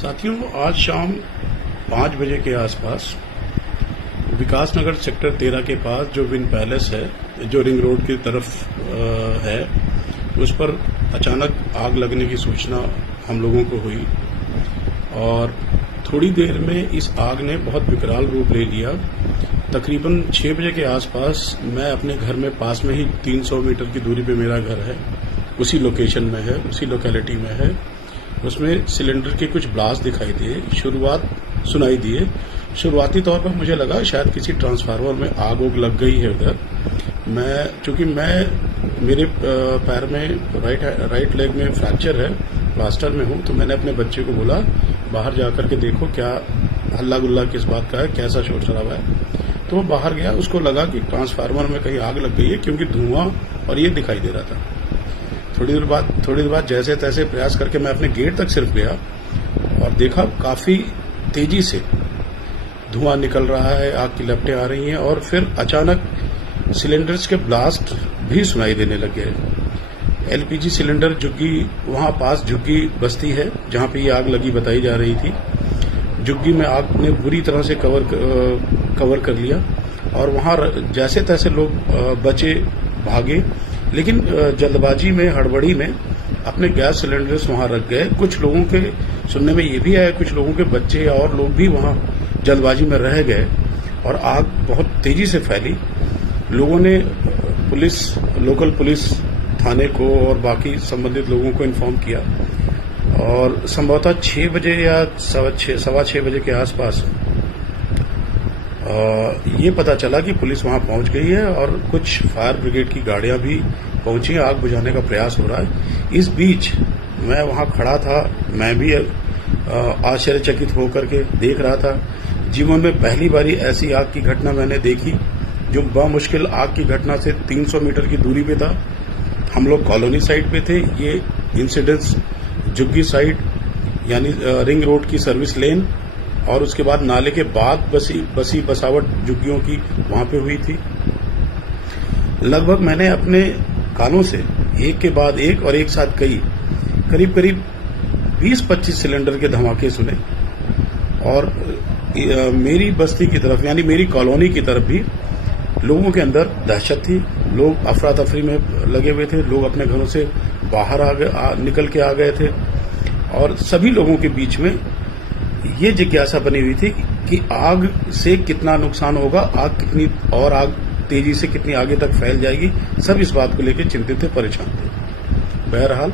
साथियों, आज शाम 5 बजे के आसपास विकास नगर सेक्टर 13 के पास जो विन पैलेस है, जो रिंग रोड की तरफ है, उस पर अचानक आग लगने की सूचना हम लोगों को हुई और थोड़ी देर में इस आग ने बहुत विकराल रूप ले लिया। तकरीबन 6 बजे के आसपास मैं अपने घर में पास में ही 300 मीटर की दूरी पे मेरा घर है, उसी लोकेशन में है, उसी लोकेलिटी में है। उसमें सिलेंडर के कुछ ब्लास्ट दिखाई दिए, सुनाई दिए। शुरुआती तौर पर मुझे लगा शायद किसी ट्रांसफार्मर में आग लग गई है उधर। चूंकि मेरे पैर में राइट लेग में फ्रैक्चर है, प्लास्टर में हूं, तो मैंने अपने बच्चे को बोला बाहर जाकर के देखो क्या हल्ला गुल्ला किस बात का है, कैसा शोर शराबा है। तो वो बाहर गया, उसको लगा कि ट्रांसफार्मर में कहीं आग लग गई है, क्योंकि धुआं और ये दिखाई दे रहा था। थोड़ी देर बाद जैसे तैसे प्रयास करके मैं अपने गेट तक सिर्फ गया और देखा काफी तेजी से धुआं निकल रहा है, आग की लपटें आ रही हैं और फिर अचानक सिलेंडर्स के ब्लास्ट भी सुनाई देने लग गए। एलपीजी सिलेंडर झुग्गी, वहां पास झुग्गी बस्ती है जहां पे ये आग लगी बताई जा रही थी। झुग्गी में आग ने बुरी तरह से कवर कर लिया और वहां जैसे तैसे लोग बचे, भागे, लेकिन जल्दबाजी में, हड़बड़ी में अपने गैस सिलेंडर्स वहां रख गए। कुछ लोगों के सुनने में ये भी आया, कुछ लोगों के बच्चे और लोग भी वहां जल्दबाजी में रह गए और आग बहुत तेजी से फैली। लोगों ने लोकल पुलिस थाने को और बाकी संबंधित लोगों को इन्फॉर्म किया और संभवतः 6 बजे या सवा छह बजे के आसपास ये पता चला कि पुलिस वहां पहुंच गई है और कुछ फायर ब्रिगेड की गाड़ियां भी पहुंची, आग बुझाने का प्रयास हो रहा है। इस बीच मैं वहां खड़ा था, मैं भी आश्चर्यचकित होकर के देख रहा था। जीवन में पहली बारी ऐसी आग की घटना मैंने देखी जो बामुश्किल आग की घटना से 300 मीटर की दूरी पे था। हम लोग कॉलोनी साइड पे थे। ये इंसिडेंस झुग्गी साइड यानी रिंग रोड की सर्विस लेन और उसके बाद नाले के बाद बसी बसावट झुग्गियों की वहां पे हुई थी। लगभग मैंने अपने कानों से एक के बाद एक और एक साथ करीब 20-25 सिलेंडर के धमाके सुने और मेरी बस्ती की तरफ यानी मेरी कॉलोनी की तरफ भी लोगों के अंदर दहशत थी। लोग अफरा तफरी में लगे हुए थे, लोग अपने घरों से बाहर निकल के आ गए थे और सभी लोगों के बीच में ये जिज्ञासा बनी हुई थी कि आग से कितना नुकसान होगा, आग तेजी से कितनी आगे तक फैल जाएगी। सब इस बात को लेकर चिंतित थे, परेशान थे। बहरहाल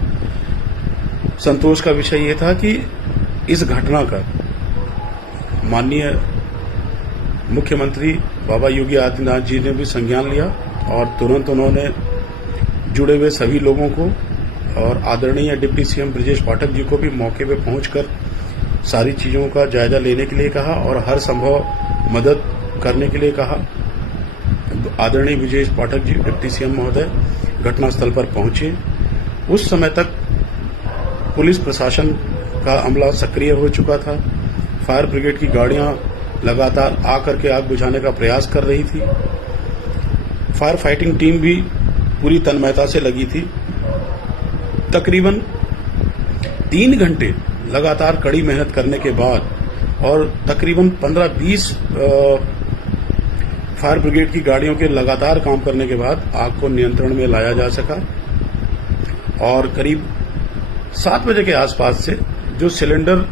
संतोष का विषय ये था कि इस घटना का माननीय मुख्यमंत्री बाबा योगी आदित्यनाथ जी ने भी संज्ञान लिया और तुरंत उन्होंने जुड़े हुए सभी लोगों को और आदरणीय डिप्टी सीएम ब्रजेश पाठक जी को भी मौके पे पहुंचकर सारी चीजों का जायजा लेने के लिए कहा और हर संभव मदद करने के लिए कहा। आदरणीय ब्रजेश पाठक जी, डिप्टी सीएम महोदय घटनास्थल पर पहुंचे। उस समय तक पुलिस प्रशासन का अमला सक्रिय हो चुका था। फायर ब्रिगेड की गाड़ियां लगातार आकर के आग बुझाने का प्रयास कर रही थी। फायर फाइटिंग टीम भी पूरी तन्मयता से लगी थी। तकरीबन 3 घंटे लगातार कड़ी मेहनत करने के बाद और तकरीबन 15-20 फायर ब्रिगेड की गाड़ियों के लगातार काम करने के बाद आग को नियंत्रण में लाया जा सका और करीब 7 बजे के आसपास से जो सिलेंडर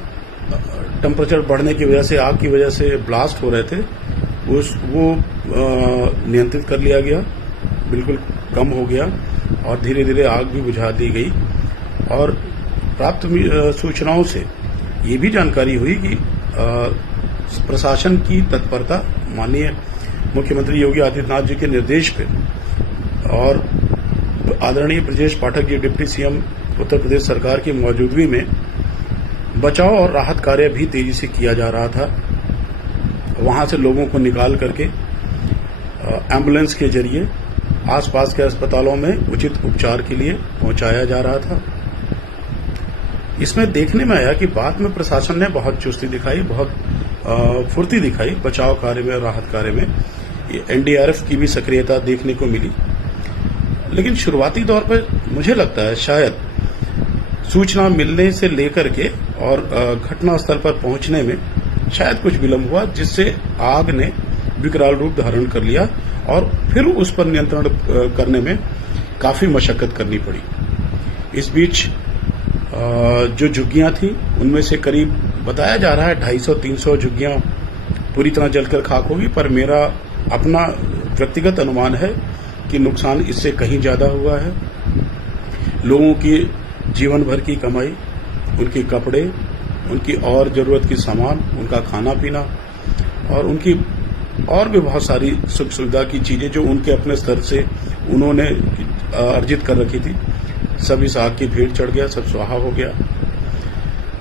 टेम्परेचर बढ़ने की वजह से, आग की वजह से ब्लास्ट हो रहे थे, वो नियंत्रित कर लिया गया, बिल्कुल कम हो गया और धीरे धीरे आग भी बुझा दी गई। और प्राप्त सूचनाओं से ये भी जानकारी हुई कि प्रशासन की तत्परता, माननीय मुख्यमंत्री योगी आदित्यनाथ जी के निर्देश पे और आदरणीय ब्रजेश पाठक जी डिप्टी सीएम उत्तर प्रदेश सरकार की मौजूदगी में बचाव और राहत कार्य भी तेजी से किया जा रहा था। वहां से लोगों को निकाल करके एम्बुलेंस के जरिए आसपास के अस्पतालों में उचित उपचार के लिए पहुंचाया जा रहा था। इसमें देखने में आया कि बाद में प्रशासन ने बहुत चुस्ती दिखाई, बहुत फुर्ती दिखाई बचाव कार्य में, राहत कार्य में। एनडीआरएफ की भी सक्रियता देखने को मिली। लेकिन शुरुआती दौर पर मुझे लगता है शायद सूचना मिलने से लेकर के और घटनास्थल पर पहुंचने में शायद कुछ विलंब हुआ, जिससे आग ने विकराल रूप धारण कर लिया और फिर उस पर नियंत्रण करने में काफी मशक्कत करनी पड़ी। इस बीच जो झुग्गियां थी उनमें से करीब बताया जा रहा है 250-300 झुग्गियां पूरी तरह जलकर खाक होगी, पर मेरा अपना व्यक्तिगत अनुमान है कि नुकसान इससे कहीं ज्यादा हुआ है। लोगों की जीवन भर की कमाई, उनके कपड़े, उनकी और जरूरत की सामान, उनका खाना पीना और उनकी और भी बहुत सारी सुख सुविधा की चीजें जो उनके अपने स्तर से उन्होंने अर्जित कर रखी थी, सब इस आग की भेंट चढ़ गया, सब स्वाहा हो गया।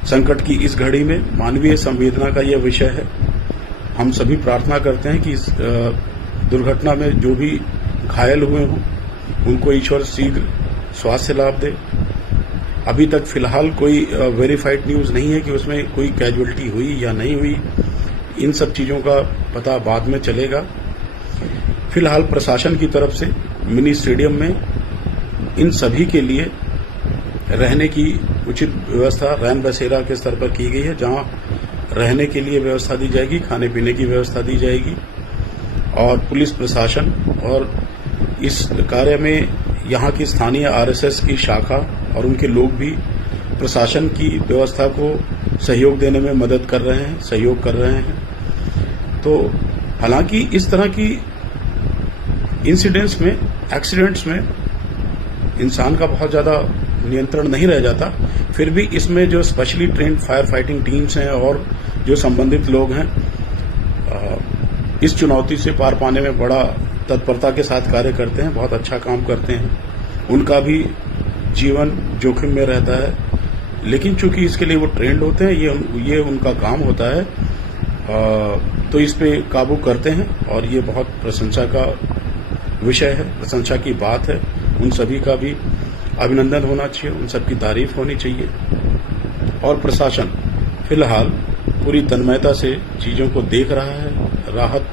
संकट की इस घड़ी में मानवीय संवेदना का यह विषय है। हम सभी प्रार्थना करते हैं कि इस दुर्घटना में जो भी घायल हुए हों उनको ईश्वर शीघ्र स्वास्थ्य लाभ दे। अभी तक फिलहाल कोई वेरीफाइड न्यूज नहीं है कि उसमें कोई कैजुअलिटी हुई या नहीं हुई। इन सब चीजों का पता बाद में चलेगा। फिलहाल प्रशासन की तरफ से मिनी स्टेडियम में इन सभी के लिए रहने की उचित व्यवस्था रैन बसेरा के स्तर पर की गई है, जहां रहने के लिए व्यवस्था दी जाएगी, खाने पीने की व्यवस्था दी जाएगी और पुलिस प्रशासन और इस कार्य में यहाँ की स्थानीय आरएसएस की शाखा और उनके लोग भी प्रशासन की व्यवस्था को सहयोग देने में मदद कर रहे हैं, सहयोग कर रहे हैं। तो हालांकि इस तरह की इंसिडेंट्स में, एक्सीडेंट्स में इंसान का बहुत ज्यादा नियंत्रण नहीं रह जाता, फिर भी इसमें जो specially trained fire fighting teams हैं और जो संबंधित लोग हैं इस चुनौती से पार पाने में बड़ा तत्परता के साथ कार्य करते हैं, बहुत अच्छा काम करते हैं। उनका भी जीवन जोखिम में रहता है, लेकिन चूंकि इसके लिए वो ट्रेंड होते हैं, ये उनका काम होता है, तो इस पे काबू करते हैं और ये बहुत प्रशंसा का विषय है, प्रशंसा की बात है। उन सभी का भी अभिनंदन होना चाहिए, उन सबकी तारीफ होनी चाहिए। और प्रशासन फिलहाल पूरी तन्मयता से चीजों को देख रहा है, राहत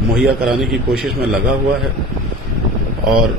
मुहैया कराने की कोशिश में लगा हुआ है और